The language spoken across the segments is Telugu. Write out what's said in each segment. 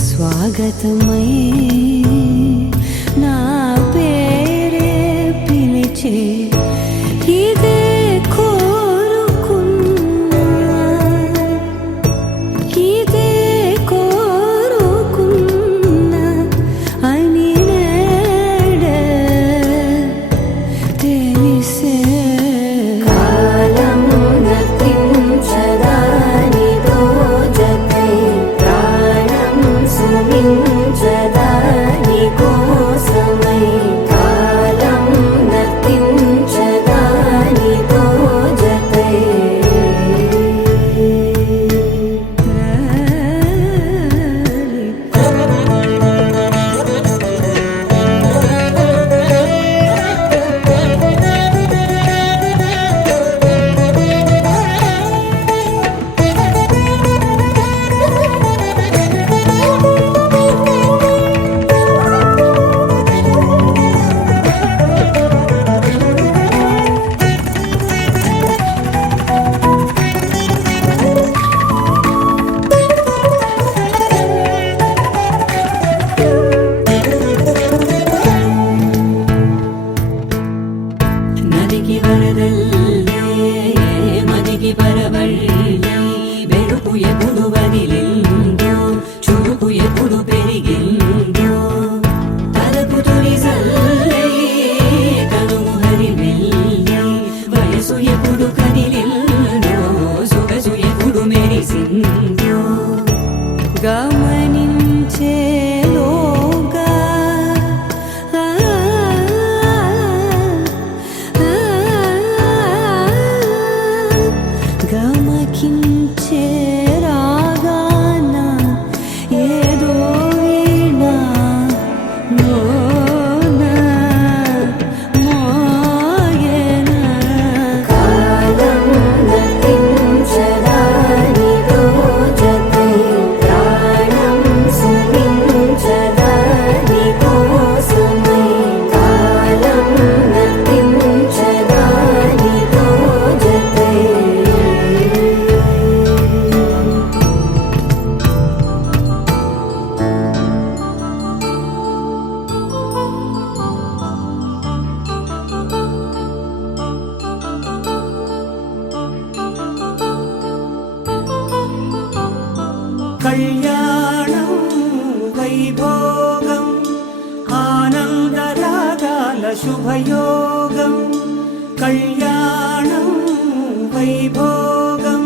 స్వాగతమై నా పేరే పిలిచే ఇదే కోరుకున్నా ఇదే కోరుకున్నా అని నేడే తెలిసే కాలం నతించదాని దోజకై ప్రాణం సుమించదాని కోసమై కాలం నతించదాని దోజకై మదికి పరవళ్ళి వెలుపు ఎప్పుడు వదిలిందో చూపు ఎప్పుడు పెరిగిందో తలపు తొలి సల్లై కనుము హరిమెల్లి వయసు ఎప్పుడు కదిలిందో సొగసు ఎప్పుడు మెరిసిందో గమనించే గమకించే రాగాన ఏదో వీణా మోనా మోయేనా కాలం నతించదాని దోజకై ప్రాణం సుమించదాని కోసమై కాలం నతించదాని దోజకై కళ్యాణం వైభోగం ఆనందరాగాల శుభయోగం కళ్యాణం వైభోగం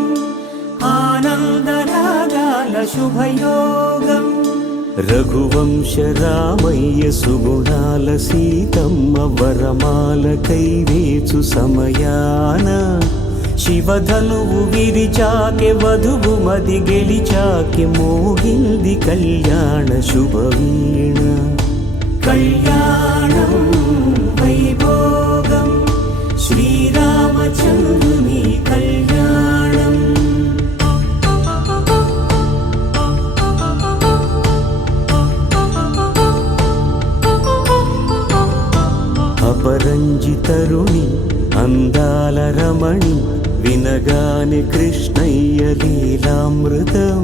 ఆనందరాగాల శుభయోగం రఘువంశ రామయ్య సుగుణాల సీతమ్మ వరమాల కైవేచు సమయాన శివధనువు విరిచాకె వధువు మది గెలిచాకె మోగింది కళ్యాణ శుభవీణ కళ్యాణం వైభోగం శ్రీరామచంద్రుని కళ్యాణం అపరంజి తరుణి అందాల రమణి వినగానే కృష్ణయ్య లీలామృతం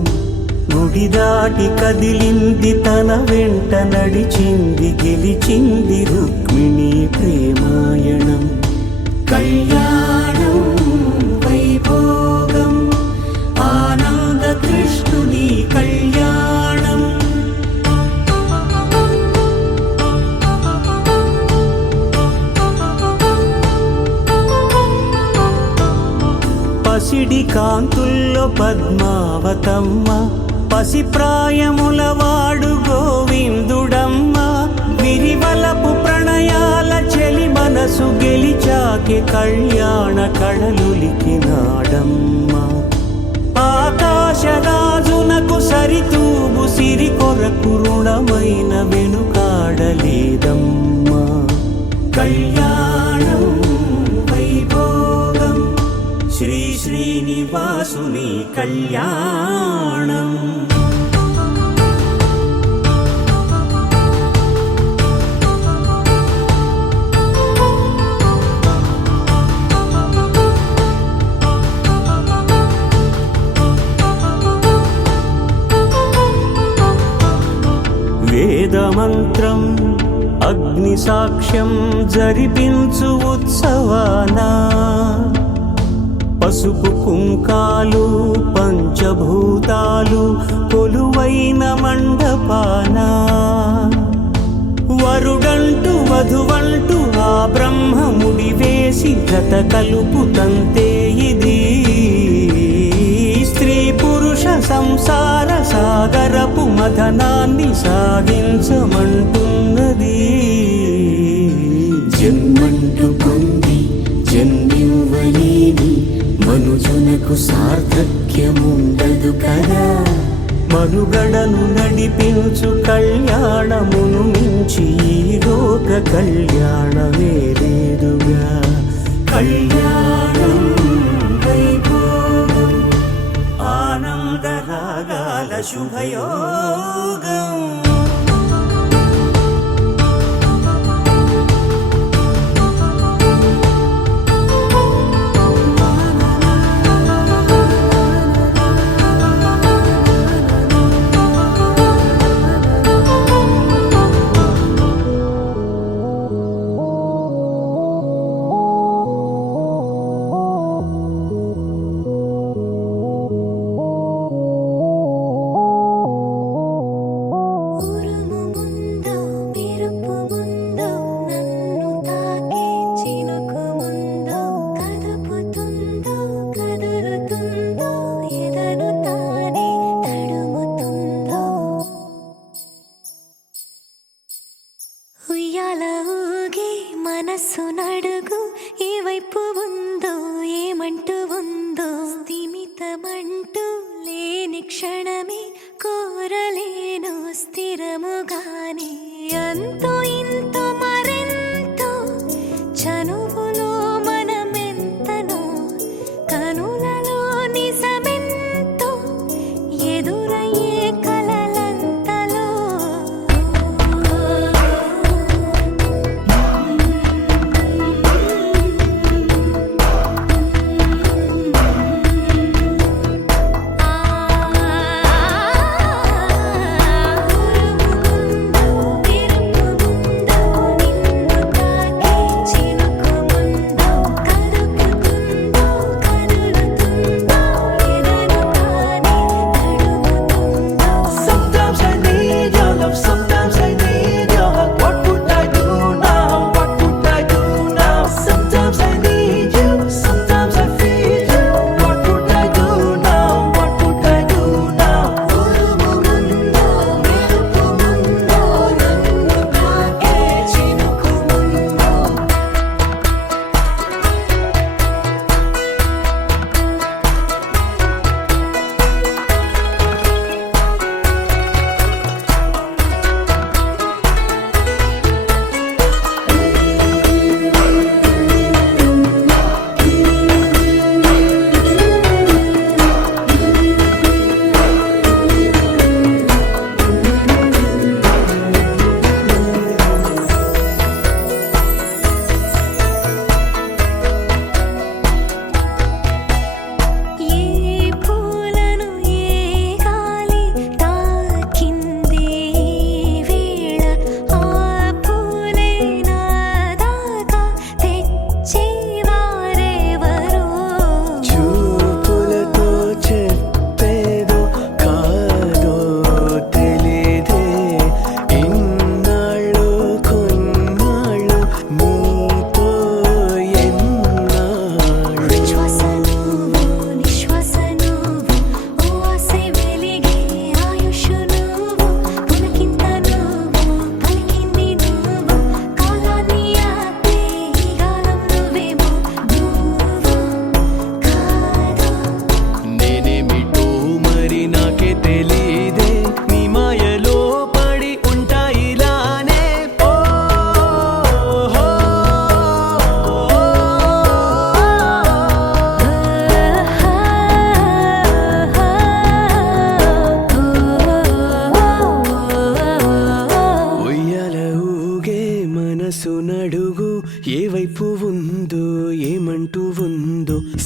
గుడి దాటి కదిలింది తన వెంట నడిచింది గెలిచింది రుక్మిణి ప్రేమాయణం కళ్యాణం పసిడి కాంతుల్లో పద్మావతమ్మ పసిప్రాయముల వాడు గోవిందుడమ్మ విరివలపు ప్రణయాల చెలి మనసు గెలిచాకే కళ్యాణ కళలులికినాడమ్మ ఆకాశరాజునకు సరితూబు సిరి కొరకు రుణమైన వెనుకాడలేదమ్మా కళ్యాణం వైభోగం శ్రీ శ్రీనివాసుని కళ్యాణం వేదమంత్రం అగ్ని సాక్ష్యం జరిపించు ఉత్సవానా పసుపు కుంకాలు పంచభూతాలు కొలువైన మండపానా వరుడంటూ వధువంటూ ఆ బ్రహ్మముడి వేసి జత కలుపు తంతే ఇది స్త్రీ పురుష సంసార సాగరపు మథనాన్ని సాగించమంటున్నది జన్మంటూ పొంది జన్మివ్వలేని మనుజునకు సార్థక్యముండదు కదా మనుగడను నడిపించు కళ్యాణమును మించి ఈ లోక కళ్యాణమే లేదుగా కళ్యాణం వైభోగం ఆనందరాగాల శుభయోగం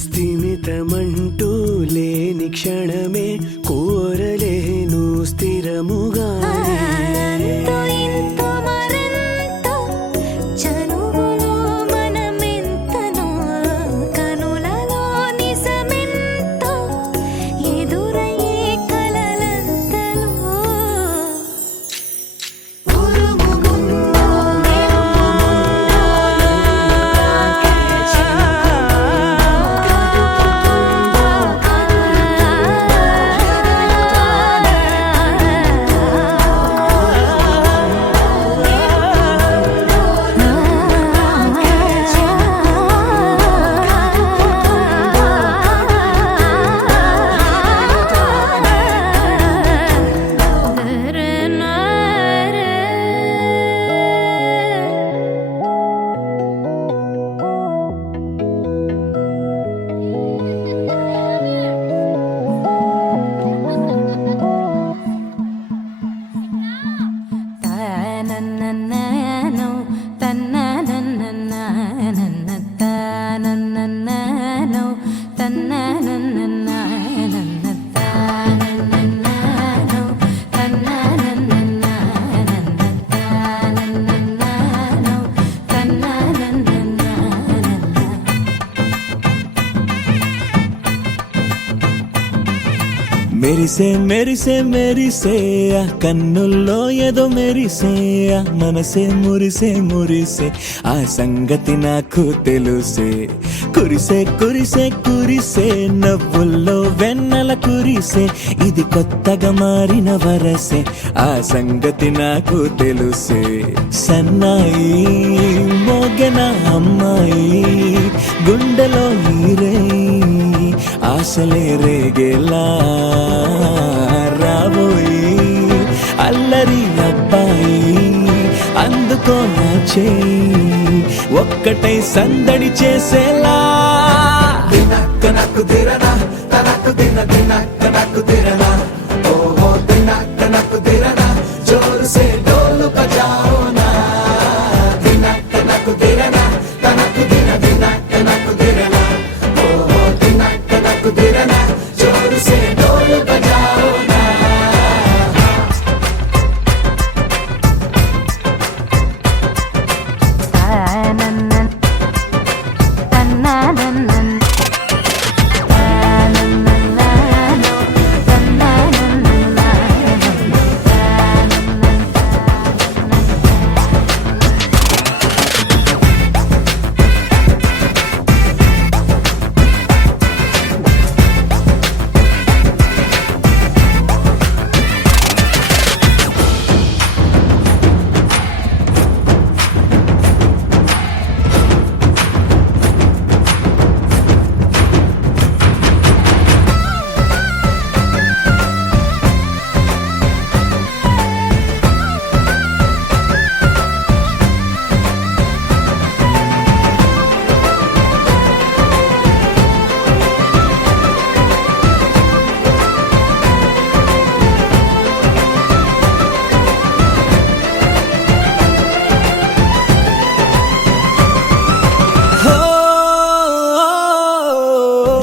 స్థిమితమంటూ లేని క్షణమే కోరలేను స్థిరముగా అంతో ఇంతో మరెంతో చనువులో మనమెంతనో కనులలో నిజమెంతో ఎదురయ్యే కలలంతలో ఉరుముగుందో తనననననో తననననననన తనననననో తననననననన తనననననో తననననననన తనననననో తననననననన మెరిసే మెరిసే మెరిసే ఆ కన్నుల్లో ఏదో మెరిసే ఆ మనసే మురిసే మురిసే ఆ సంగతి నాకు తెలుసే కురిసే కురిసే కురిసే నవ్వుల్లో వెన్నెల కురిసే ఇది కొత్తగా మారిన వరసే ఆ సంగతి నాకు తెలుసే సన్నాయి మోగెన అమ్మాయి గుండెలో నీరే ఆశలే రేగేలా రాబోయి అల్లరి అబ్బాయి అందుకో నా చేయి ఒక్కటై సందడి చేసేలా దినక్క నక్కు దిరనా తనక్కు దిన దినక్క నక్కు దిరనా ఓహో దినక్క నక్కు దిరనా జోరు సే డోలు బజాओ నా దినక్క నక్కు దిరనా తనక్కు దిన దినక్క నక్కు దిరనా ఓహో దినక్క నక్కు దిరనా జోరు సే డోలు బజాओ నా తనననన తనననన తనననననో తనననననన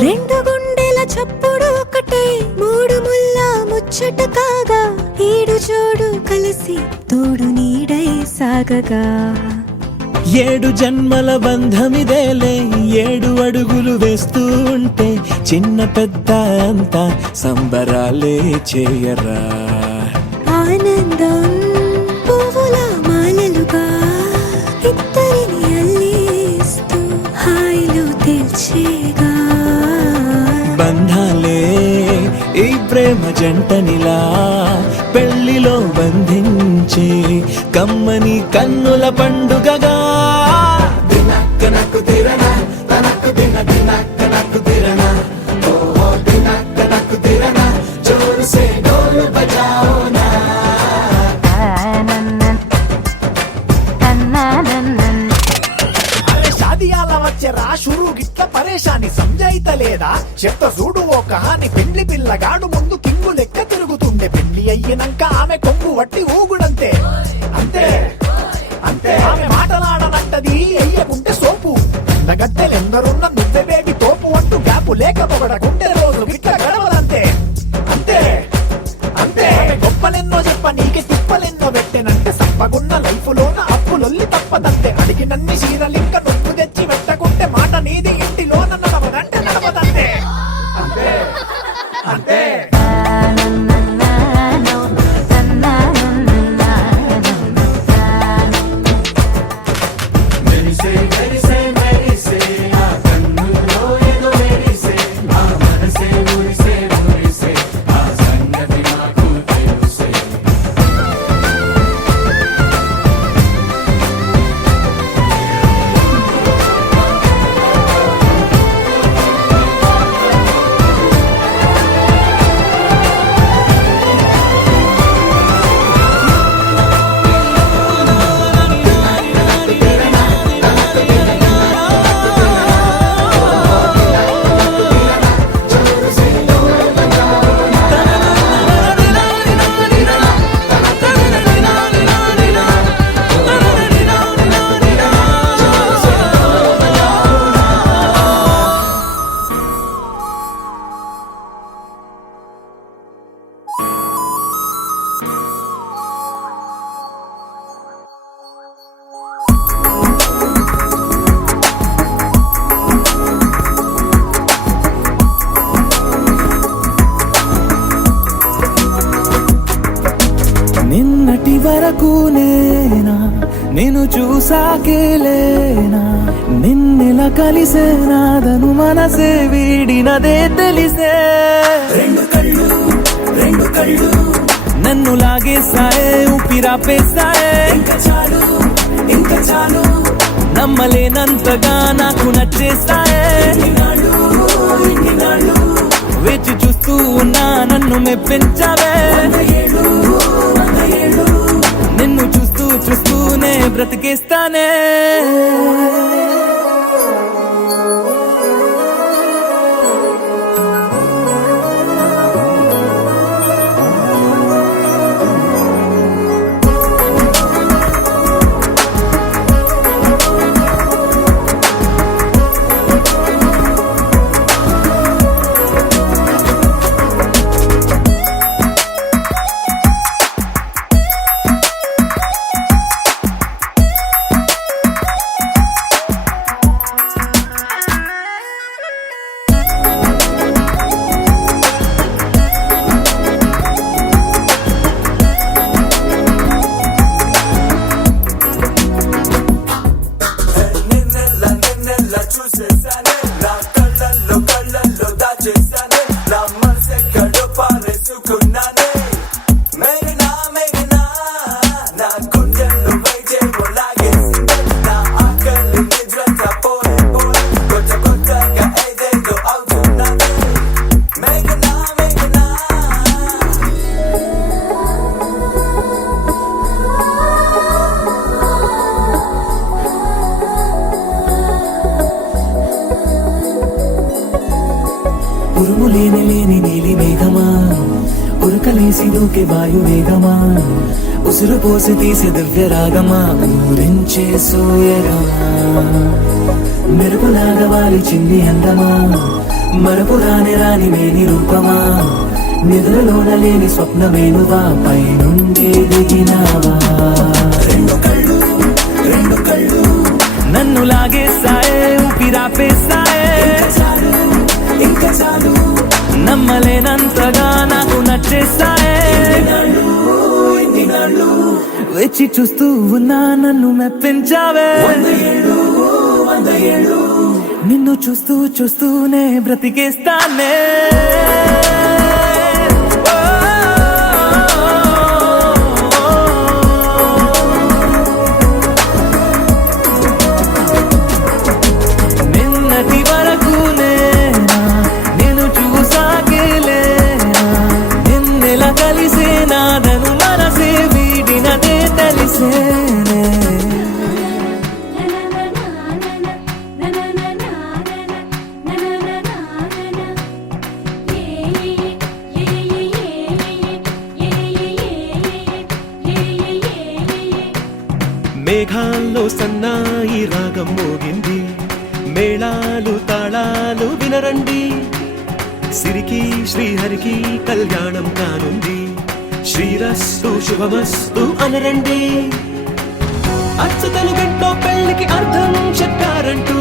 రెండు గుండెల చప్పుడు ఒకటే మూడు ముల్ల ముచ్చట కాగా ఏడు జోడు కలిసి తోడు నీడై సాగగా ఏడు జన్మల బంధమిదేలే ఏడు అడుగులు వేస్తూ ఉంటే చిన్న పెద్ద అంతా సంబరాలే చేయరా ఆనందం పువ్వుల మాలలుగా ఇద్దరిని అల్లేస్తూ హాయిలో తెల్చేగా బంధాలే ఈ ప్రేమ జంటనిలా పెళ్లిలో బంధించి కమ్మని కన్నుల పండుగగా దినక్క నక్కు తిరనా తనక్కు దిన దినక్క నక్కు తిరనా ఓహో దినక్క నక్కు తిరనా జోరు సే డోలు బజాओ నా అరే షాదియాల వచ్చెరా షురూ గిట్ల పరేషాని సంజాయితలేదా చెత్త చూడు ఓ కహాని పెండ్లి పిల్లగాడు ముందు కింగు లెక్క తిరుగుతుండే పెళ్లి అయ్యినంక ఆమె కొంగు వట్టి ఊగుడంతే అంతే అంతే ఆమె మాటలాడనంటది అయ్యకుంటే సోపు గద్దెలెందరున్న నువ్వే బేబి తోపు అంటూ తప్పు లేక పొగడకుంటే రోజు గిట్ల గడవదంతే అంతే అంతే గొప్పలెన్నో చెప్ప నీకే తిప్పలెన్నో పెట్టెనంటే సప్పగున్న లైఫ్ లోన అప్పులొల్లి తప్పదంతే అడిగినన్ని చీరలింక నొప్పు తెచ్చి పెట్టకుంటే మాట నీది ఇంటిలోన నడవదంటే నడవదంతే అంతే అంతే నిన్నటి వరకు నేనా నేను చూసాకేలేనా నిన్నెలా కలిసేనాదను మనసే వీడినదే తెలిసే రెండు కళ్ళు నన్ను లాగేసాయే ఊపిరాపేసాయే ఇంకా చాలు నమ్మలేనంతగా నాకు నచ్చేసాయే వేచి చూస్తూ ఉన్నా నన్ను మెప్పించావే నిన్ను చూస్తూ చూస్తూనే బ్రతికేస్తానే చూసేసానే నా కళ్ళల్లో దాచేసానే నా మనసే కడుపారేసుకున్నానే మేఘనా నా గుండెల్లో వైద్యం లాగేసిందే నా ఆకలి నిద్రంతా పోయి కొత్తగా ఏదేదో అవుతున్నానే మేఘనా ఉరుము లేని నీలి మేఘమా ఉరకలేసి దూకే వాయు వేగమా ఉసురు పోసి తీసే దివ్య రాగమా ఊరించే సూయగమా మెరుపులాగా వాలి చిన్ని అందమా మరపు రాని మేని రూపమా నిద్రలోన లేని స్వప్నమేనువా పై నుండి దిగినావా రెండు కళ్ళు నన్ను లాగేసాయే ఊపిరాపేసాయే ఇంకా చాలు నమ్మలేనంతగా నాకు నచ్చేసాయే వేచి చూస్తూ ఉన్నా నన్ను మెప్పించావే నిన్ను చూస్తూ చూస్తూనే బ్రతికేస్తానే నిన్నటి వరకు నేను చూసాకేలేనా నిన్నెలా కలిసేనాదను మనసే వీడినదే తెలిసేనే మేఘాల్లో సన్నాయి రాగం మోగింది మేళాలు తాళాలు వినరండి సిరికి శ్రీహరికి కళ్యాణం కానుంది. శ్రీరస్తు శుభమస్తు అనరండి. అచ్చ తెలుగింటో పెళ్లికి అర్థం చెప్పారంటూ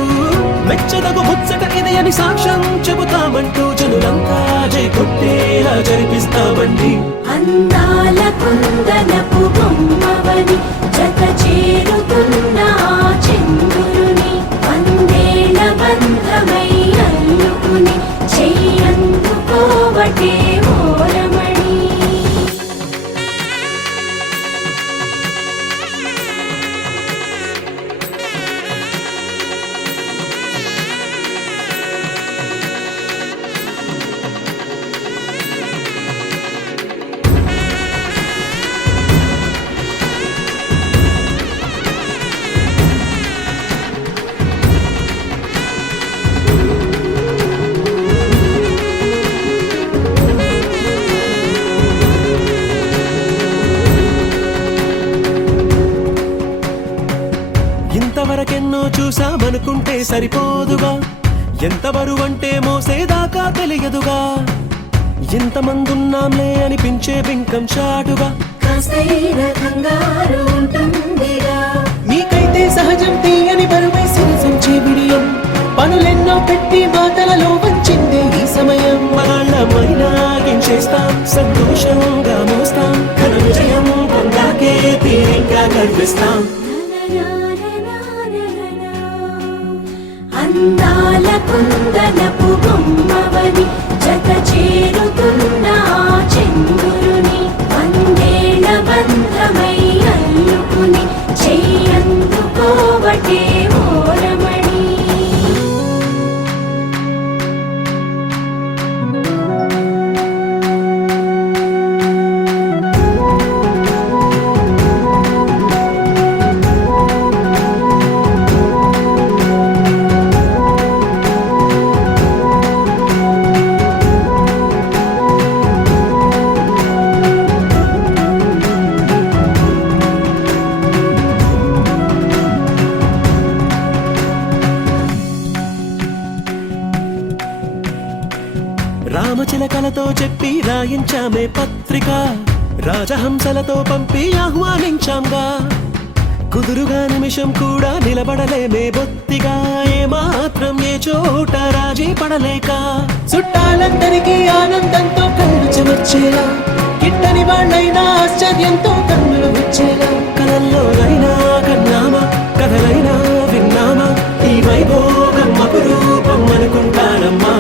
మెచ్చదగు ముచ్చట ఇది అని సాక్ష్యం చెబుతామంటూ జనులంతా జై కొట్టేలా జరిపిస్తామండి. అందాల కుందనపు బొమ్మవని జత చేరుతున్న ఆ చంద్రుని వందేళ్ల బంధమై అల్లుకుని చెయ్యందుకోవటే ఓరమణి. ఇంతవరకెన్నో చూసామనుకుంటే సరిపోదుగా, ఎంత బరువంటే మోసేదాకా తెలియదుగా. ఇంతమందున్నాంలే అనిపించే బింకం చాటుగా కాస్తైన కంగారు ఉంటుందిగా. మీకైతే సహజం తీయని బరువై సిరసించే బిడియం. పనులెన్నో పెట్టి మాటలలో వంచిందే ఈ సమయం. మనాళ్ళమైనా గించేస్తాం, సంతోషంగా మోస్తాం. ఘన విజయం పొందాకే తీరిగ్గా కనిపిస్తాం. అందాల కుందనపు బొమ్మవని జత చేరుతున్న ఆ చంద్రుని వందేళ్ల బంధమై అల్లుకుని చెయ్యందుకోవటే ఓరమణి. రామచిలకలతో చెప్పి రాయించామే పత్రిక, రాజహంసలతో పంపి ఆహ్వానించాంగా. కుదురుగా నిమిషం కూడా నిలబడలేమే బొత్తిగా, ఏమాత్రం ఏ చోట రాజీ పడలేక. చుట్టాలందరికీ ఆనందంతో కళ్ళు చెమర్చేలా, గిట్టని వాళ్ళైనా ఆశ్చర్యంతో కన్నులు వచ్చేలా. కలల్లోనైనా కన్నామా, కథలైనా విన్నామా, ఈ వైభోగం అపురూపం అనుకుంటానమ్మా.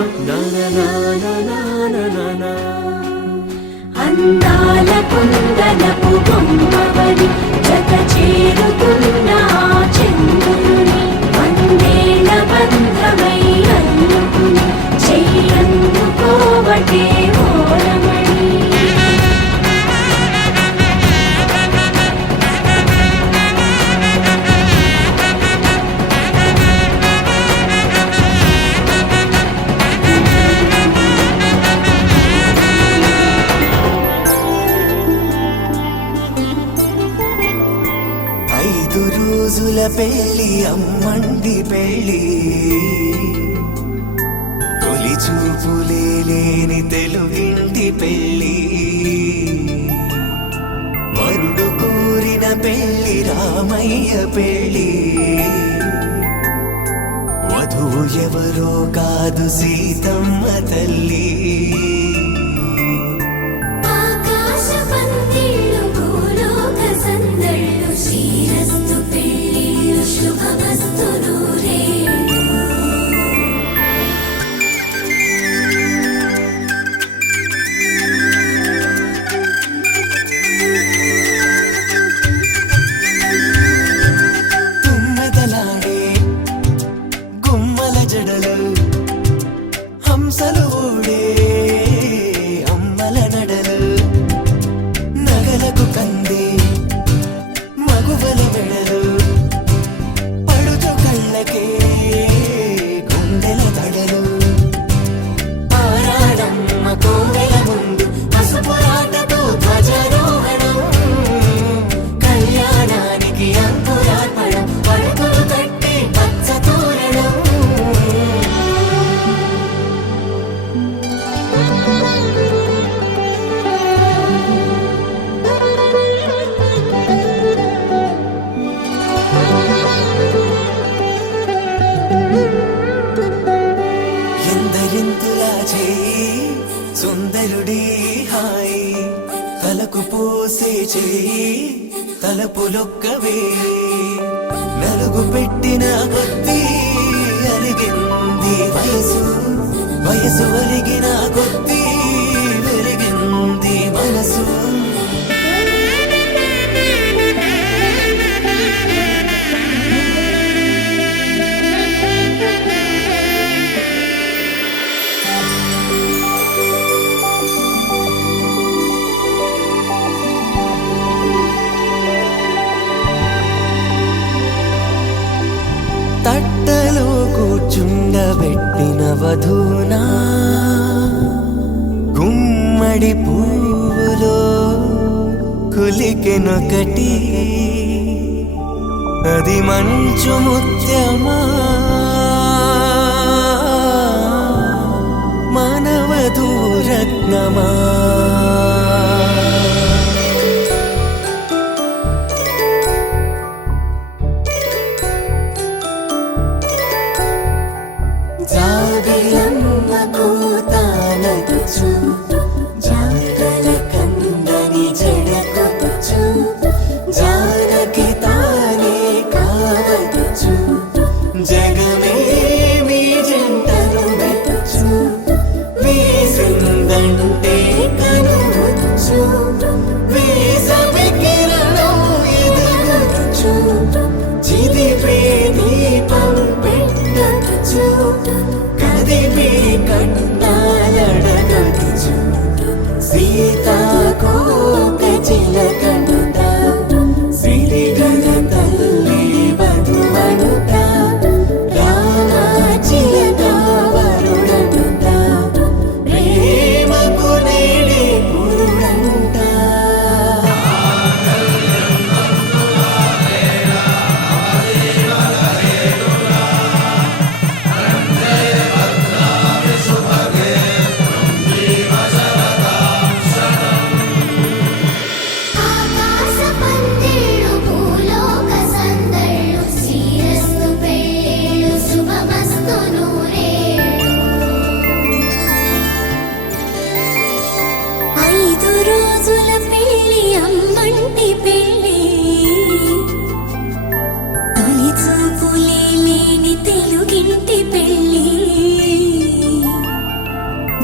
అందాల కుందనపు బొమ్మవని జత చేరుతున్న ఆ చంద్రుని వందేళ్ల బంధమై అల్లుకుని చెయ్యందుకోవటే ఓరమణి. రోజుల పెళ్లి అమ్మండి పెళ్లి, తొలి చూపులే లేని తెలుగింటి పెళ్లి. వరుడు కోరిన పెళ్లి రామయ్య పెళ్లి, వధువు ఎవరో కాదు సీతమ్మ తల్లి. హంసలు ఊడే అమ్మల నడలు, నగలకు కంది మగువల మెడలు, పడుచు కళ్ళకే గుండెల తడలు. ఆరాడమ్మ కోవెల ముందు పసుపురాటతో ధ్వజారోహణం, కళ్యాణానికి అంకురార్పణం, పడుకులు కట్టి పచ్చ తోరణం. సుందరుడి హాయి తలకు పోసే చేయి తలపులొక్కవే నలుగు పెట్టిన కొద్దీ అలిగింది వయసు వయసు ఒలిగిన కొద్దీ వెలిగింది మనసు తట్టలో కూర్చుండబెట్టిన వధూనా గుమ్మడి పువ్వులో కులికెనొకటి అది మంచు ముత్యమా మానవధూరత్నమా జాబిలమ్మ కూతానగుచు జాగల కందని జడకొచ్చు జానకి తానే కావదుచు జగమే మీ జంటను వెతుచు వేసిందంటే కనువచ్చు వేసవి కిరణం ఎదుగుచు చిదిపే దీపం పెట్టచ్చు కదిపి కండాలడగచ్చు సీతాకోక చిలకనుట సిరిగల తల్లి వధువనుట రామాచిలక వరుడనుట ప్రేమకు నేడే పురుడంట ఆకాశ పందిళ్ళు భూలోక సందళ్ళు శ్రీరస్తు పెళ్ళిళ్ళు శుభమస్తు నూరేళ్ళు 5 రోజుల పెళ్లి అమ్మంటి పెళ్లి తొలి చూపులే లేని తెలుగింటి పెళ్లి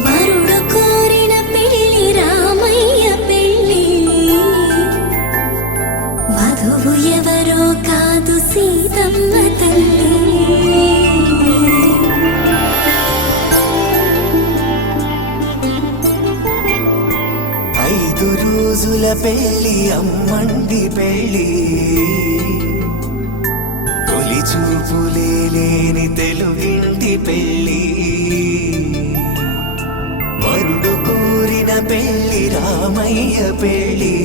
వరుడు కోరిన పెళ్లి రామయ్య పెళ్లి వధువు ఎవరో కాదు సీతమ్మ తల్లి 5 రోజుల పెళ్లి అమ్మండి పెళ్లి తొలి చూపులే లేని తెలుగింటి పెళ్లి వరుడు కోరిన పెళ్లి రామయ్య పెళ్లి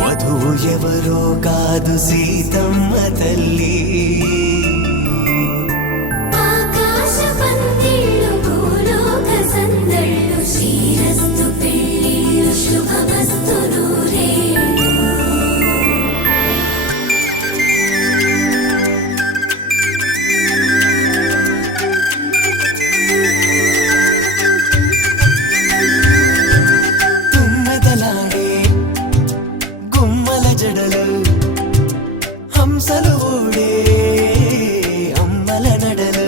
వధువు ఎవరో కాదు సీతమ్మ తల్లి ఆకాశ పందిళ్ళు భూలోక సందళ్ళు శ్రీరస్తు పెళ్ళిళ్ళు శుభమస్తు నూరేళ్ళు తుమ్మెదలాడే గుమ్మల జడలు హంసలు ఊడే అమ్మల నడలు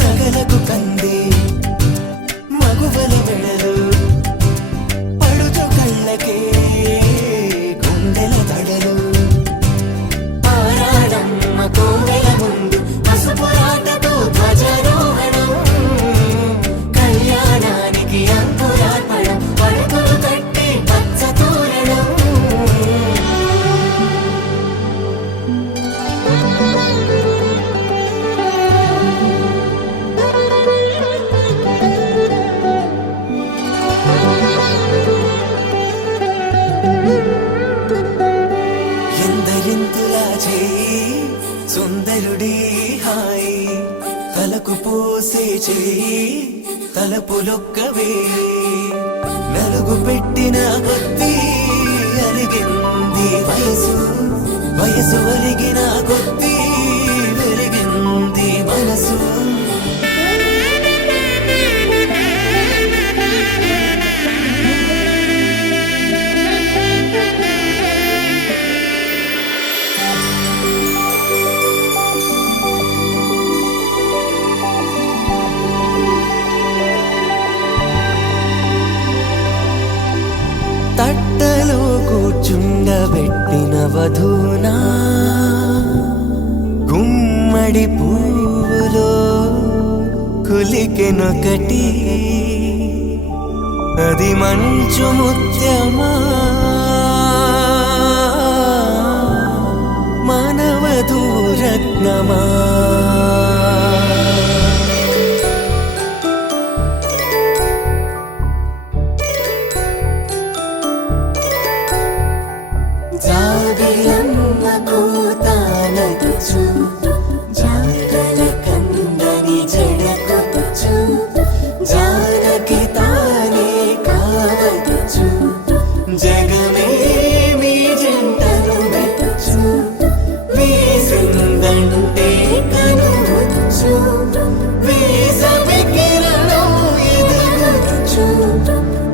నగలకు కంది మగువల మెడలు పడుచు కళ్ళకే గుండెల తడలు ఆరాడమ్మ కోవెల ముందు పసుపురాటతో ధ్వజారోహణం కళ్యాణానికి అంకురార్పణం పడకలు కట్టి పచ్చ తోరణం ఎందరింతులా చేయి సుందరుడి హాయి తలకు పోసే చేయి తలపులొక్కవే నలుగు పెట్టిన కొద్దీ అలిగింది వయసు వయసు ఒలిగిన కొద్దీ వెలిగింది మనసు కూర్చుండబెట్టిన వధూనా గుమ్మడి పువ్వులో కులికెనొకటి అది మంచు ముత్యమా మానవధూరత్నమా జాబిలమ్మ కూతానగుచు జాగల కందని జడకొచ్చు జానకి తానే కావదుచు జగమే మీ జంటను వెతుచు వీసిందంటే కనువచ్చు వీసవి కిరణం ఎదుగుచు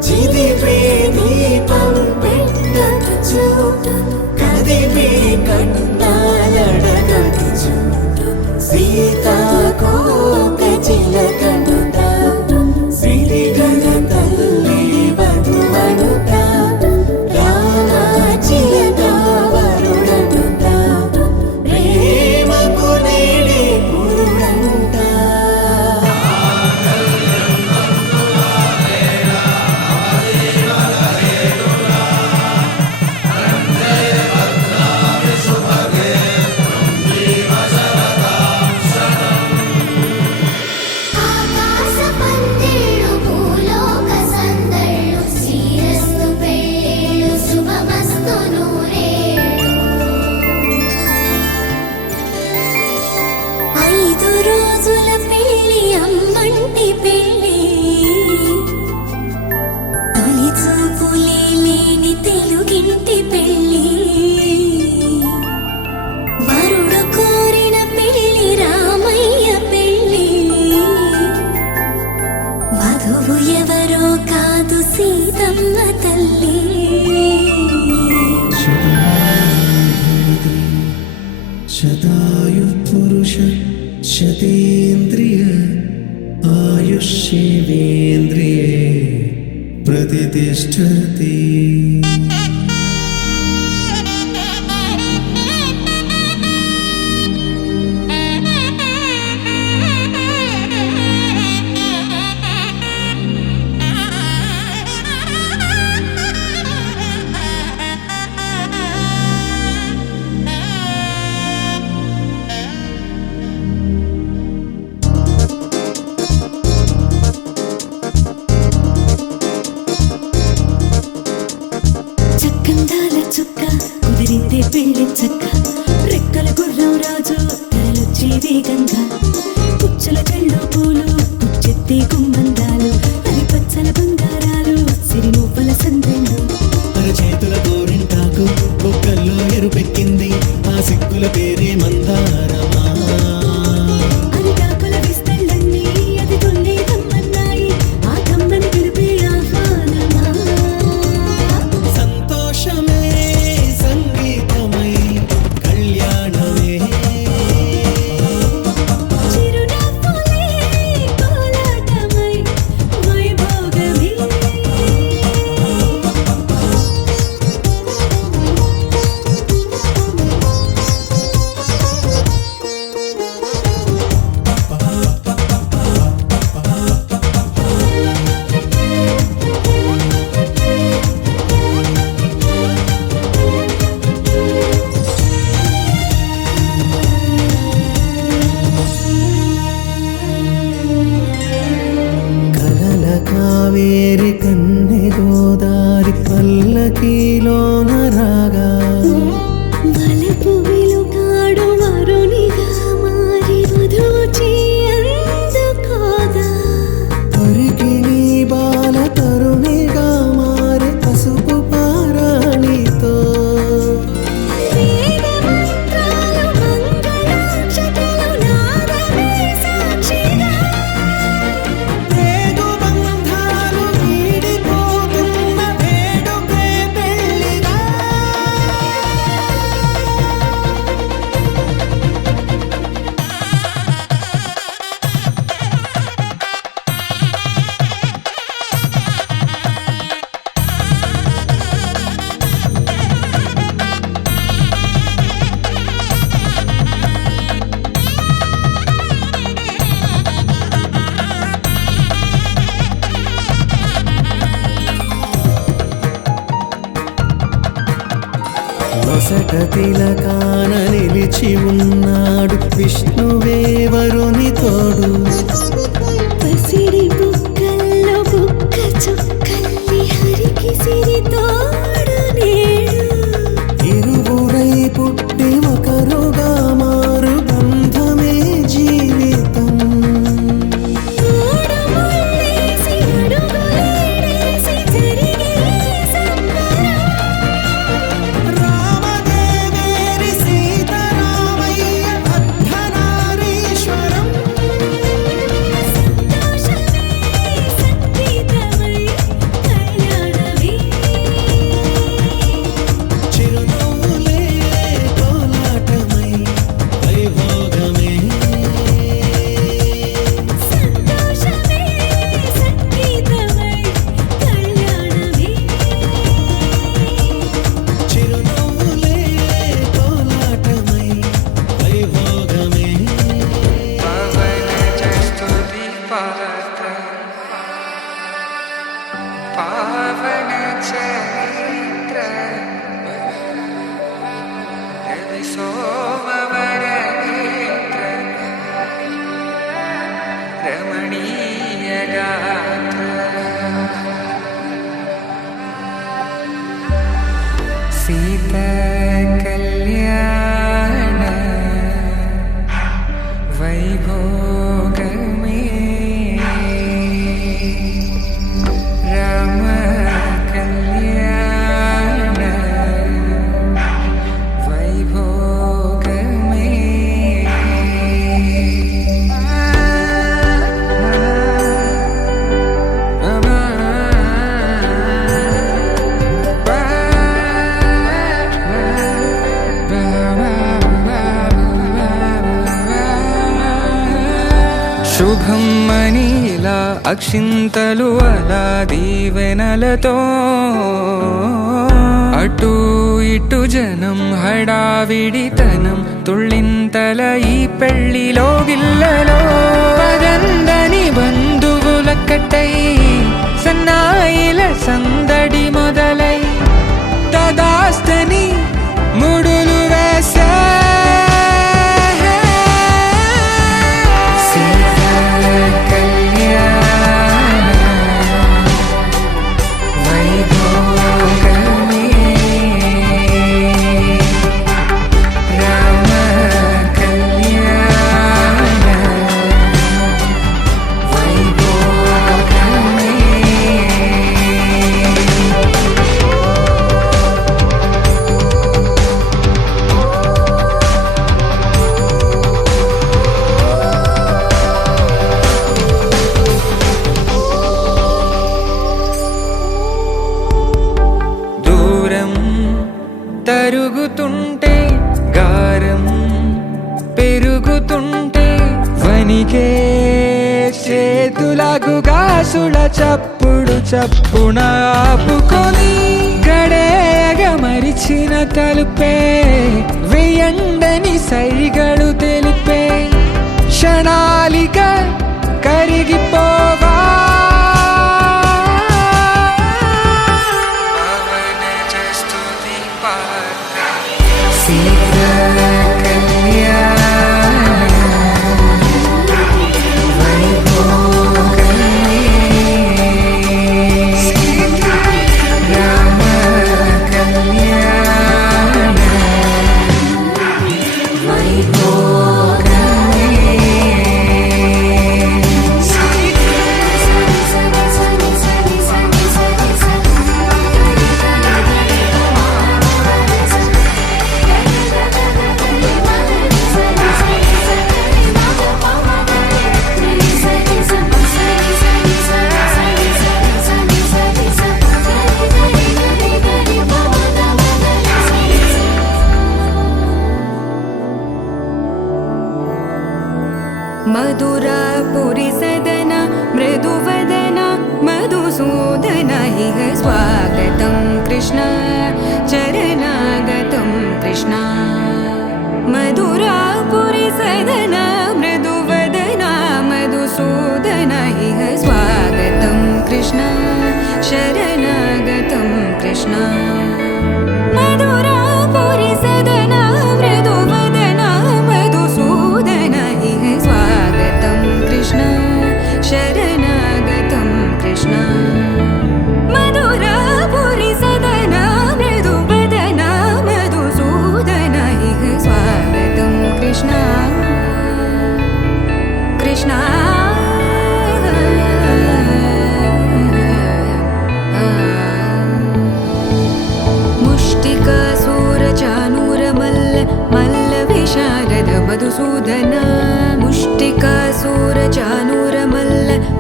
చిదిపే దీపం పెట్టచ్చు కదిపి కండాలడగచ్చు సీతాకోక చిలకంట సిరిగల తల్లి వధువనుట రామాచిలక వరుడనుట ప్రేమకు నేడే పురుడంట ఆకాశ పందిళ్ళు భూలోక సందళ్ళు శ్రీరస్తు పెళ్ళిళ్ళు శుభమస్తు నూరేళ్ళు 5 రోజుల పెళ్లి అమ్మంటి పెళ్లి తొలి చూపులే లేని తెలుగింటి పెళ్లి వరుడు కోరిన పెళ్లి రామయ్య పెళ్లి వధువు ఎవరో కాదు సీతమ్మ తల్లి శతాయు పురుష శతేంద్రియ ఆయుష్యేంద్రియే ప్రతిష్టతి చక్కందాల చుక్క కుదిరిందే పెళ్లి చక్క రెక్కల గుర్రం రాజు తరలొచ్చే వేగంగా పుచ్చల చెళ్ళు పూలు పుచ్చెత్తే గుమ్మందాలు అది పచ్చల బంగారాలు సిరిమూపల సందెళ్ళు చేతుల గోరింటాకు బొక్కల్లో ఎరుపెక్కింది ఆ సిక్కుల పేరే మందారమా అరిటాకుల విస్తళ్ళన్నీ అది తొల్లి కమ్మన్నాయి ఆ కమ్మని పిలిపే ఆహ్వానమా సంతోషమే సంగీతమై కళ్యాణమే చిరునవ్వులే కోలాటమై వైభోగమే కలల కావేరి కన్నె గోదారి పల్లకీలోన రాగా వలపు వెలుగాడు వరునిగా మారి వధూచి అందుకోగా పరికిణి బాల తరుణిగా మారి పసుపు పారాణితో వేద మంత్రాలు మంగళాక్షతలు నాదమే సాక్షిగా రేగు బంధాలు ఈ మసక తిలకాన నిలిచి ఉన్నాడు విష్ణువే వరుని తోడు. పసిడి బుక్కల్లో బుక్క చుక్కల్లి హరికి సిరి తోడు నేడు. ఇరువురై పుట్టి ఒకరుగా మారు బంధమే జీవితం. మూడు ముళ్ళేసి అడుగులేసి జరిగే సంబరం. రామదేవేరి సీతారామయ్య అర్ధనారీశ్వరం. సంతోషమే సంగీతమై కళ్యాణమే. చిరునవ్వులే కోలాటమై వైభోగమే. సంతోషమే సంగీతమై కళ్యాణమే. చిరునవ్వులే కోలాటమై వైభోగమే. పవన జస్తుతి పాత్ర పావన చరిత్ర రవి సోమవర నేత్ర రమణీయ గాత్ర సీత కళ్యాణ వైభోగమే రామ కళ్యాణ వైభోగమే. శుభం మనీలా అక్షింతలు అలా దీవెనలతో అటు ఇటు జనం హడావిడితనం తుళ్ళింతల ఈ పెళ్లిలో గిల్లలో పదందని బంధువులక్కటై సన్నాయిల సందడి మొదలై తదాస్తని ముడులు వేసే తరుగుతుంటే గారం పెరుగుతుంటే వనికే చేతులకు గాసుల చప్పుడు చప్పున ఆపుకొని గడేగ మరిచిన తలుపే వెయ్యండని సైగడు తెలిపే క్షణాలిక కరిగిపోవా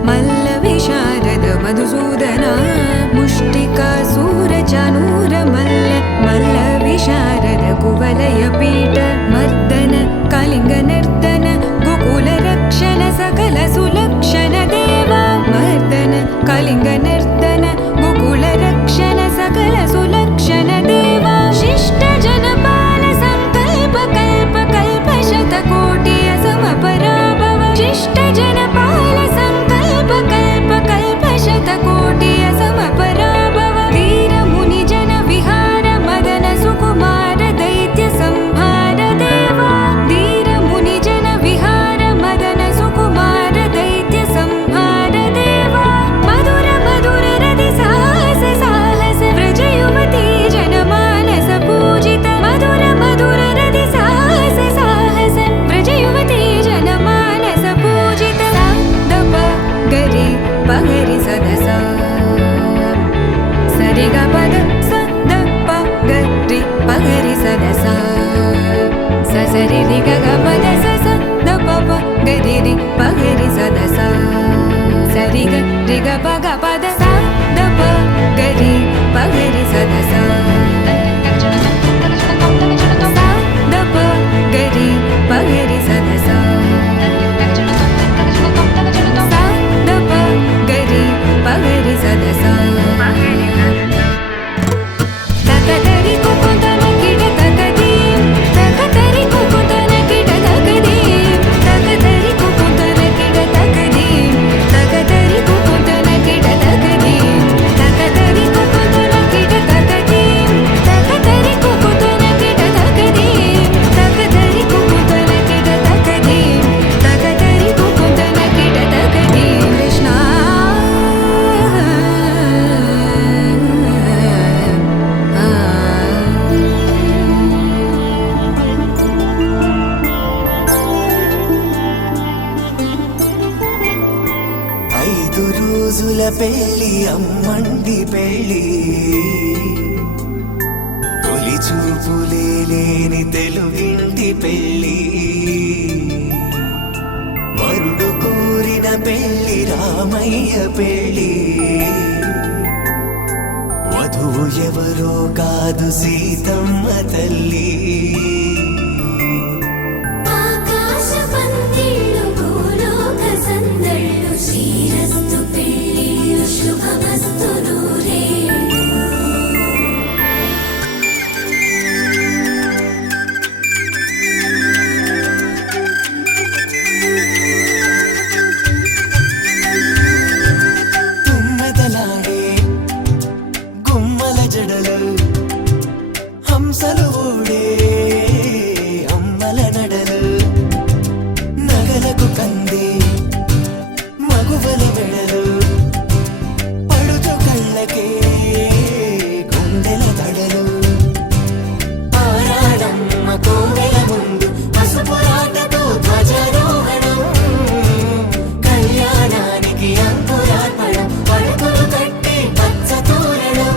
మల్ల విశారద మధుసూదన ముష్టికాసూర చానూర మల్ల మల్ల విశారద కువలయ పీఠ మర్దన కళింగ నర్తన గోకుల రక్షణ సకల సులక్షణ దేవా మర్దన కళింగ నర్తన గోకుల రక్షణ సకల సులక్షణ దేవా శిష్ట జనపాల సంకల్ప కల్ప కల్ప శతకోటి అసమ పరాభవ శిష్ట జనపాల సంకల్ప కల్ప కల్ప శతకోటి అసమ పరాభవ వీర ముని జన విహార మదన సుకుమార దైత్య సంహార దేవా వీర ముని జన విహార మదన సుకుమార దైత్య సంహార దేవా మధుర మధుర రతి సాహస సాహస వ్రజ యువతి జన మానస పూజిత మధుర మధుర రతి సాహస సాహస వ్రజ యువతి జన మానస పూజిత దప గరి పగరి సదస సరిగ పద సదప గరి పగరి సదస సరి రి గ పద స దప గరి రి పగరి సదస సరి గ రి గ పద స దప గరి పగరి సదస దప గరి పగరి సదస దప గరి పగరి సదస తకదరి కుకుంతన కిడ తకది తకదరి కుకుంతన కిడ తకది తకదరి కుకుంతన కిడ తకది తకదరి కుకుంతన కిడ తకది తకదరి కుకుంతన కిడ తకది తకదరి కుకుంతన కిడ తకది తకదరి కుకుంతన కిడ తకది తకదరి కుకుంతన కిడ తకది కృష్ణ ఐదు రోజుల పెళ్లి అమ్మండి పెళ్లి తొలి చూపులే లేని తెలుగింటి పెళ్లి వరుడు కోరిన పెళ్లి రామయ్య పెళ్లి వధువు ఎవరో కాదు సీతమ్మ తల్లి ఆకాశ పందిళ్ళు భూలోక సందళ్ళు శ్రీరస్తు పెళ్ళిళ్ళు శుభమస్తు నూరేళ్ళు తుమ్మెదలాడే గుమ్మల జడలు హంసలు ఓడే అమ్మల నడలు నగలకు కంది మగువల వెడలు పడుచు కళ్ళకే గుండెల తడలు ఆరాడమ్మ కోవెల ముందు పసుపురాటతో ధ్వజారోహణం కళ్యాణానికి అంకురార్పణం పడుకులు కట్టి పచ్చ తోరణం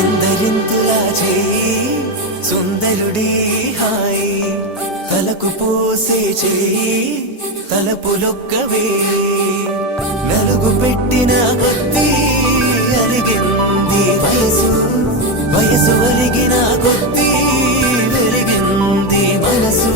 ఎందరింతులా చేయి సుందరుడి హాయి తలకు పోసే చేయి తలపులొక్కవే నలుగు పెట్టిన కొద్దీ అరిగింది వయసు వయసు ఒలిగిన కొద్దీ వెలిగింది మనసు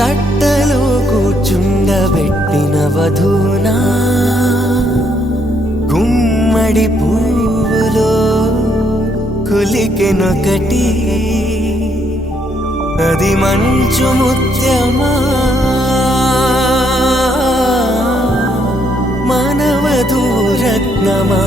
తట్టలో కూర్చుండబెట్టిన వధూనా గుమ్మడి పువ్వులో కులికెనొకటి అది మంచు ముత్యమా మనవధూ రత్నమా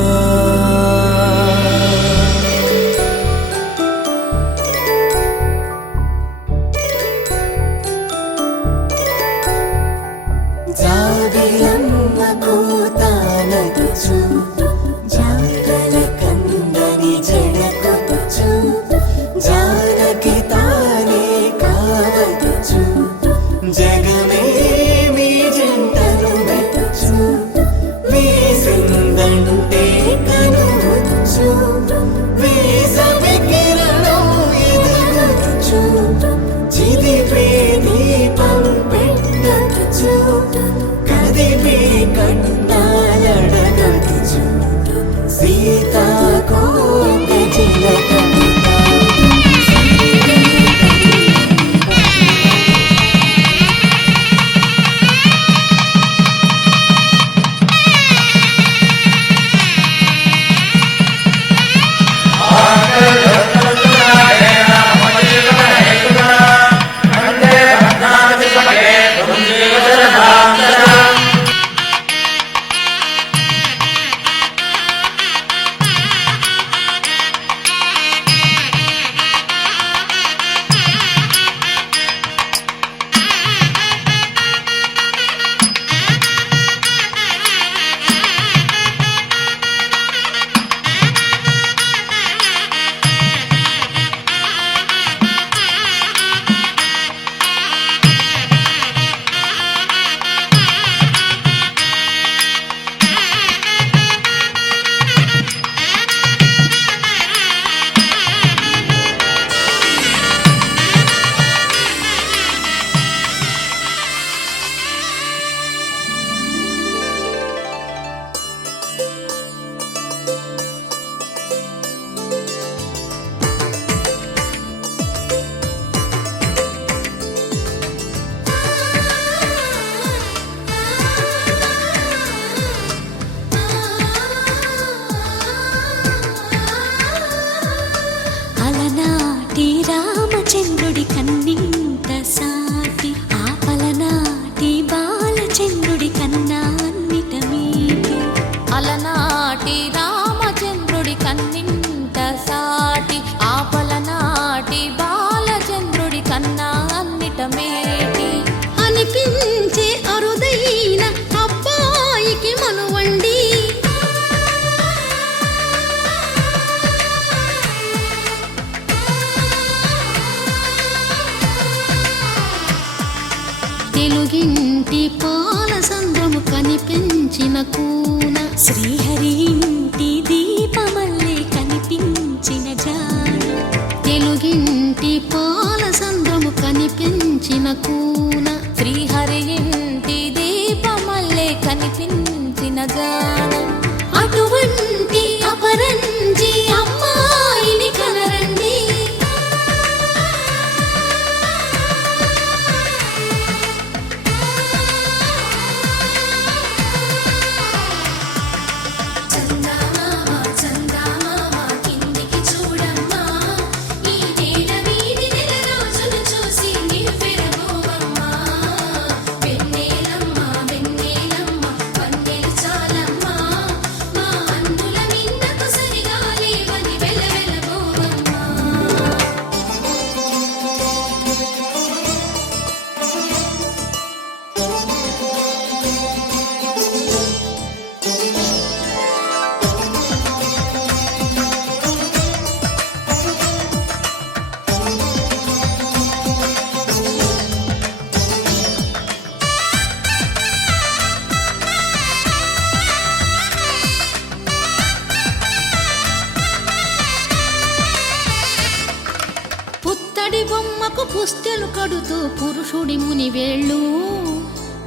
తెలుగింటి పాల సంద్రము కనిపించిన కూన శ్రీహరి ఇంటి దీపమల్లే కనిపించిన జాన తెలుగింటి పాల సంద్రము కనిపించిన కూన శ్రీహరి ఇంటి దీపమల్లే కనిపించిన జాన అటువంటి అపరంజి అమ్మాయిని కనరండి చందమామ చందమామ కిందికి చూడమ్మా ఈ నేల వీధి నెల రోజులు చూసి నివ్వెరబోవమ్మా వెన్నెలమ్మ వెన్నెలమ్మ వన్నెలు చాలమ్మా మా అందుల మిన్నకు సరిగా లేవని వెలవెలబోవమ్మా పుత్తడి బొమ్మకు పుస్తెలు కడుతూ పురుషుడి ముని వేళ్ళు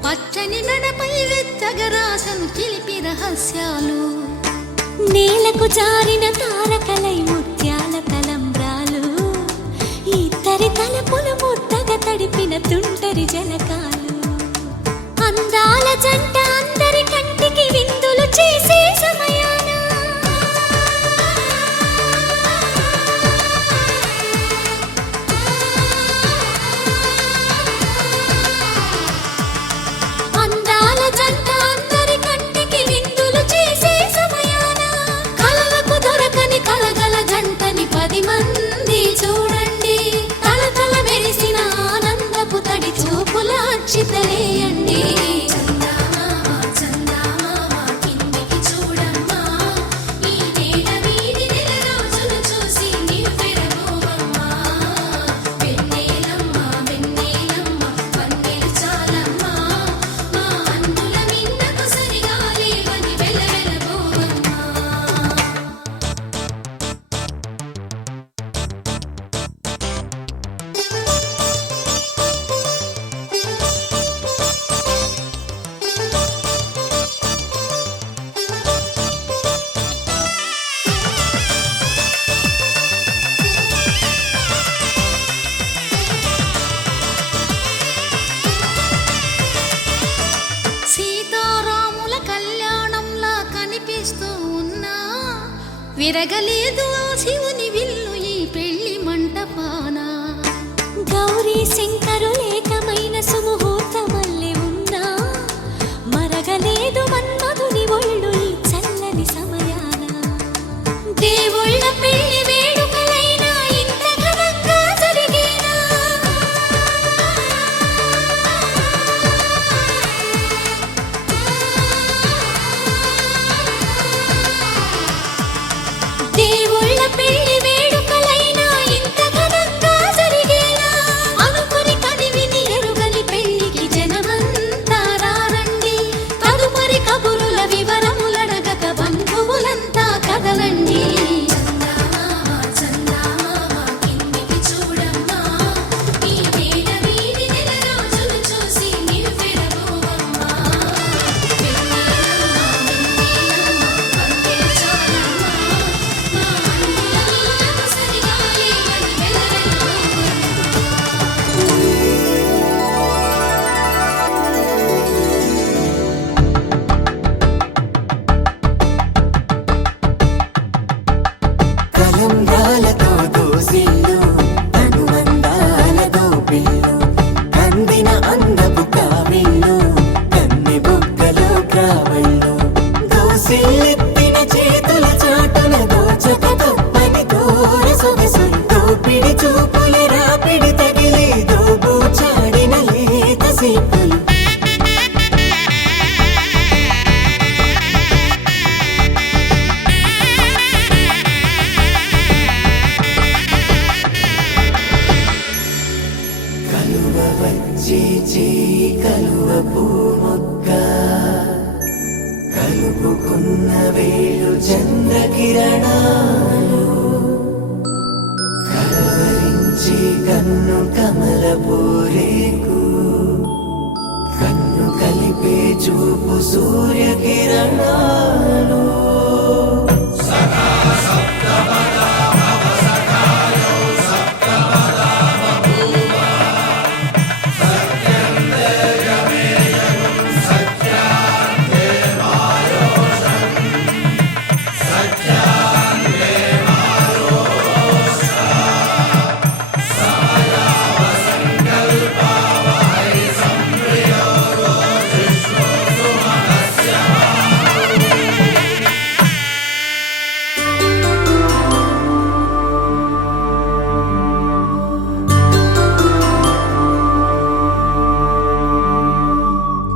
పచ్చని నడపై వెచ్చగరాసను చిలిపి రహస్యాలు నేలకు జారిన తారకలై ముత్యాల తలంబ్రాలు ఇద్దరి తలపులు ముద్దగా తడిపిన తుంటరి జలకాలు అందాల జంట అందరి కంటికి విందులు చేసే సమయాన అందాల జంట అందరి కంటికి విందులు చేసే సమయాన కలలకు దొరకని కలగల జంటని 10 మంది చూడండి తలతల మెరిసిన ఆనందపు తడి చూపుల అక్షితలేయండి చందమామ చందమామ కిందికి చూడమ్మా ఈ నేల వీధి నెల రోజులు చూసి నివ్వెరబోవమ్మా వెన్నెలమ్మ వెన్నెలమ్మ వన్నెలు చాలమ్మా మా అందుల మిన్నకు సరిగా లేవని వెలవెలబోవమ్మా సీతారాముల కళ్యాణంలా కనిపిస్తూ ఉన్నా విరగలేదు ఆ శివుని విల్లు ఈ పెళ్లి మంటపాన గౌరీ శంకరులేకమైన సుముహూర్తమల్లె ఉన్నా మరగలేదు మన్మధుని ఒళ్ళు ఈ చల్లని సమయాన దేవుళ్ళ పెళ్లి వేడుకలైనా ఇంత ఘనంగా జరిగేనా దేవుళ్ళ పెళ్లి చేయి కలువ పూమొక్క కలుపుకున్న వేలు చంద్రకిరణాలు కలవరించి కన్ను కమల పూరేకు కన్ను కలిపే చూపు సూర్యకిరణాలు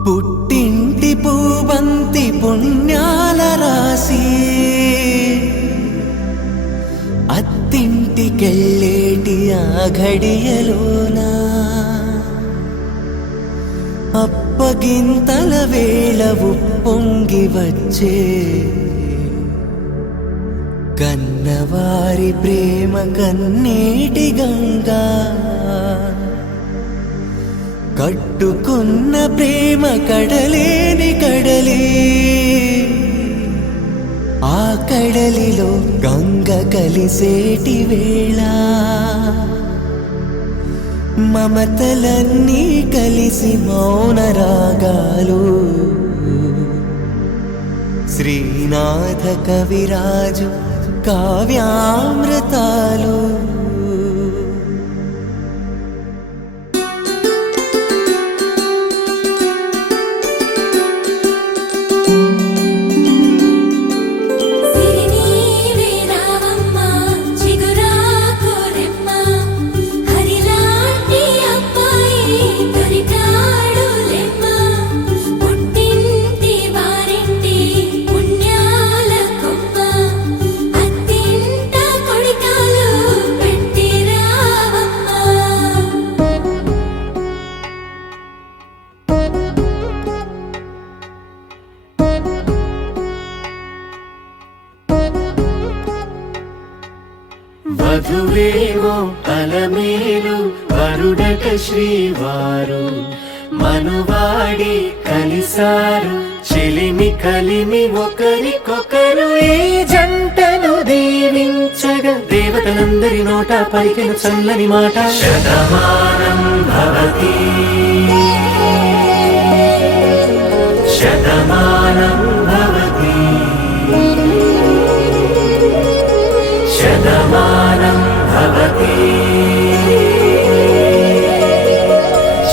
పుట్టింటి పూబంతి పుణ్యాల రాసి అత్తింటికెళ్ళేటి ఆ ఘడియలోనా అప్పగింతల వేళ ఉప్పొంగి వచ్చే కన్నవారి ప్రేమ కన్నీటి గంగా కట్టుకున్న ప్రేమ కడలేని కడలి ఆ కడలిలో గంగ కలిసేటి వేళ మమతలన్నీ కలిసి మౌన రాగాలు శ్రీనాథ కవిరాజు కావ్యామృతాలు వధువేమో అలమేలు వరుడట శ్రీవారు మనువాడి కలిసారు చెలిమి కలిమి ఒకరికొకరు ఈ జంటను దీవించగా దేవతలందరి నోట పలికిన చల్లని మాట శతమానం భవతి శతమానం భవతి శతమానం భవతి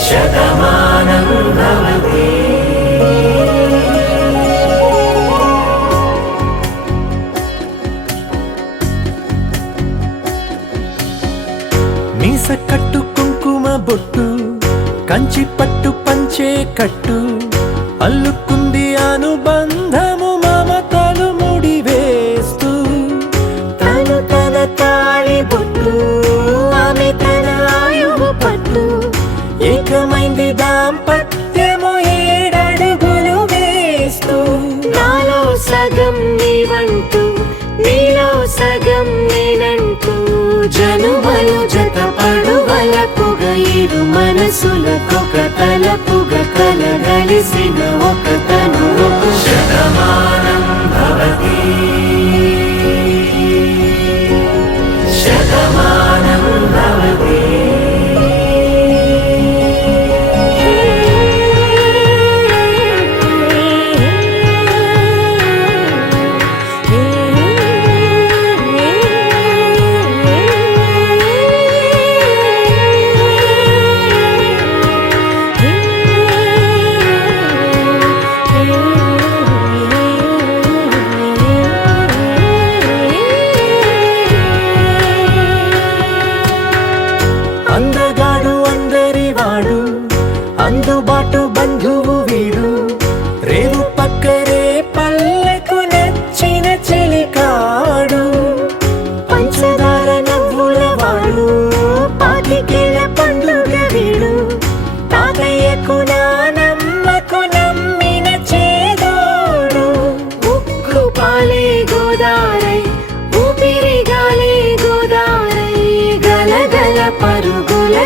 శతమానం భవతి మీస కట్టు కుంకుమ బొట్టు కంచి పట్టు పంచే కట్టు అల్లుకుంది అనుబంధము మమతలు ముడివేస్తూ తను తన తాళి బొట్టు ఆమె తన ఆయువు పట్టు ఏకమైంది దాంపత్యము 7 అడుగులు వేస్తూ నాలో సగం నీవంటూ నీలో సగం నేనంటూ జనుమలు జతపడువలపుగ ఇరు మనసులకొక తలపుగ కలగలిసిన ఒక తను శతమానం భవతి శతమానం భవతి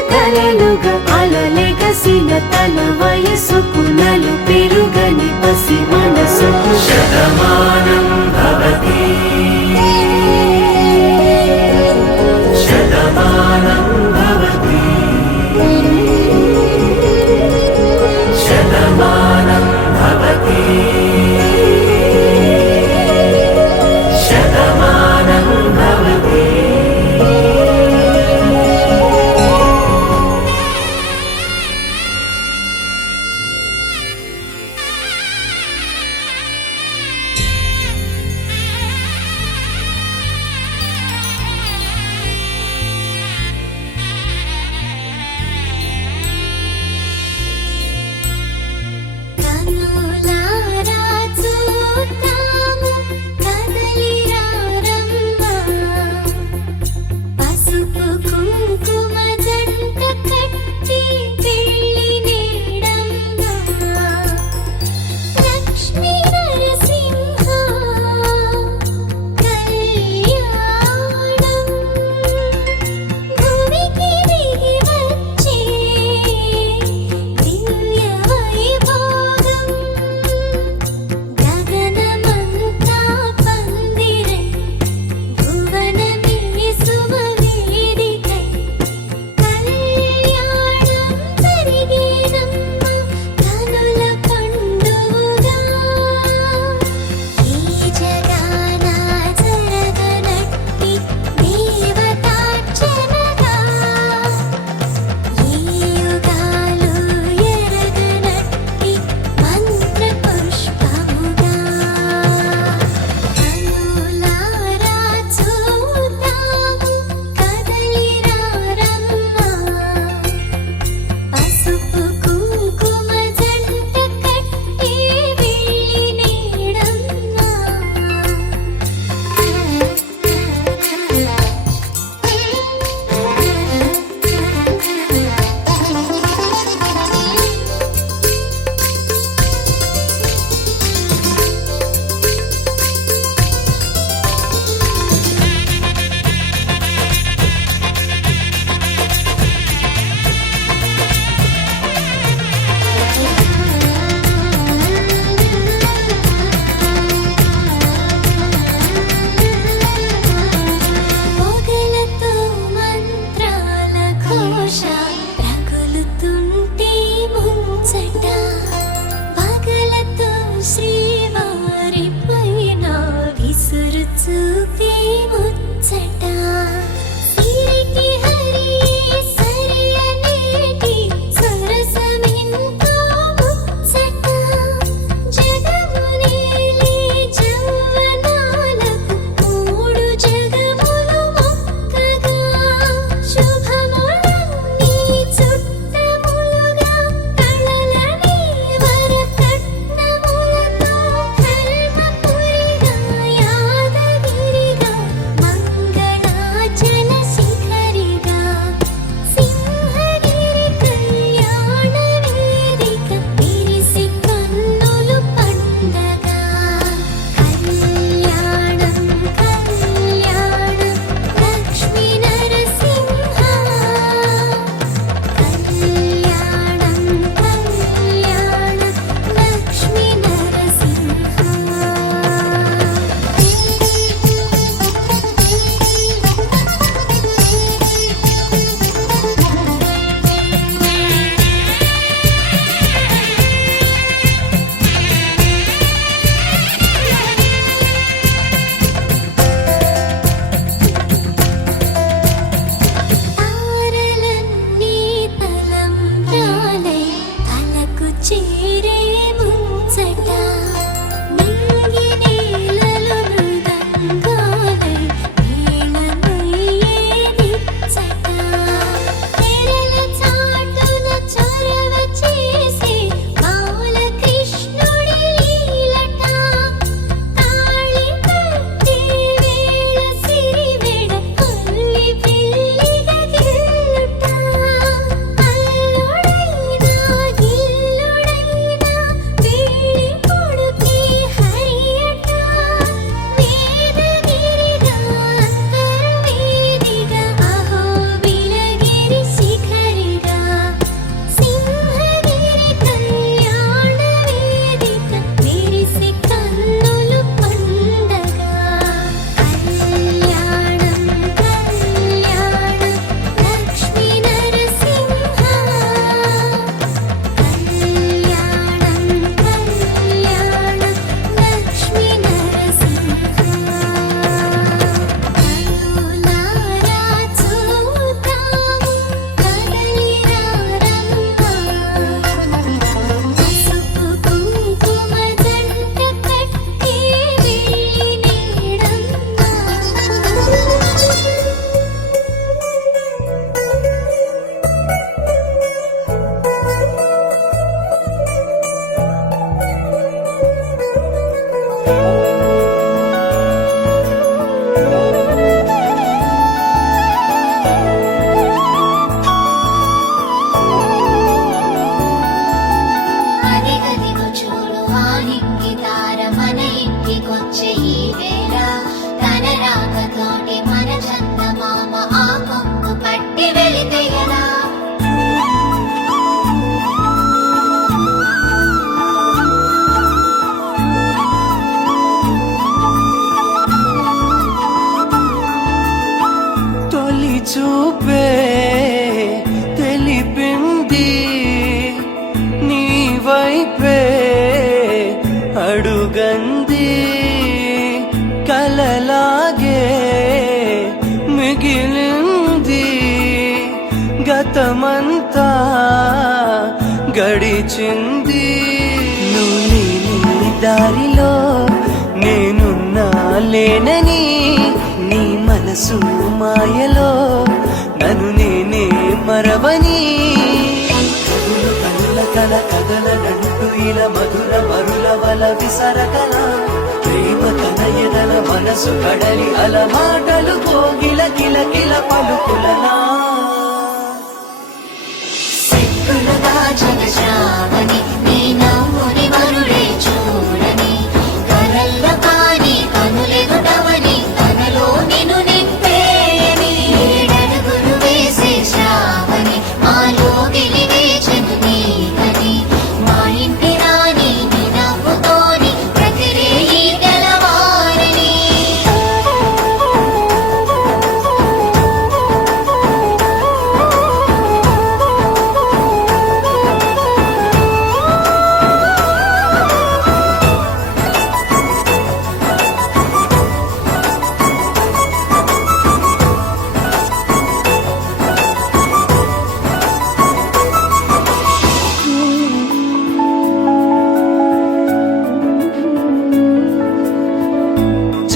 తరతరలుగా అలలెగసిన తన వయసుకు నలు పెరుగని పసి మనసుకు శతమానం భవతి శతమానం భవతి శతమానం భవతి శతమానం భవతి వైపే అడుగంది కలలాగే మిగిలింది గతమంతా గడిచింది నువ్వు లేని దారిలో నేనున్నా లేనని నీ మనసు మాయలో నన్ను నేనే మరవని కనుల కల కదలనంటూ ఇలా మధుర మరుల వల విసరకల ప్రేమ కనయదల మనసు కడలి అల మాటలు కోగిల కిల కిల పలుకులనా సిక్కులుగా జగశ్రావణి నీ నవ్వుని వరుడే చూడని కలల్ల కాని కనులెదుటవని తనలో నిన్ను నింపేయని ఏడడుగులు వేసే శ్రావణి మాలో గిలివేచెను నీకని మా ఇంటి రాణి నీ నవ్వుతోని ప్రతిరేయి తెలవారని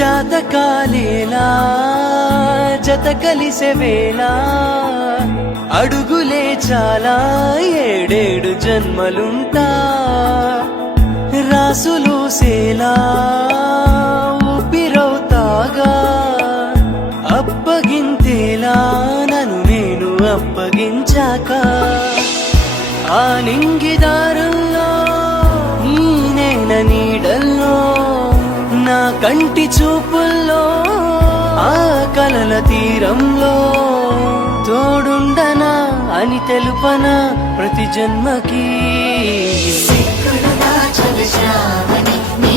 జాతకాలేలా జత కలిసే వేళ అడుగులే చాలా ఏడేడు జన్మలుంటా రాసులు సేలా ఊపిరవుతాగా అప్పగింతేలా నన్ను నేను అప్పగించాక ఆ నింగిదారుల్లో ఈ నేన నీడల్లో నా కంటి చూపుల్లో ఆ కలల తీరంలో తోడుండనా అని తెలుపనా ప్రతి జన్మకి సిక్కులుగా జగశ్రావణి నీ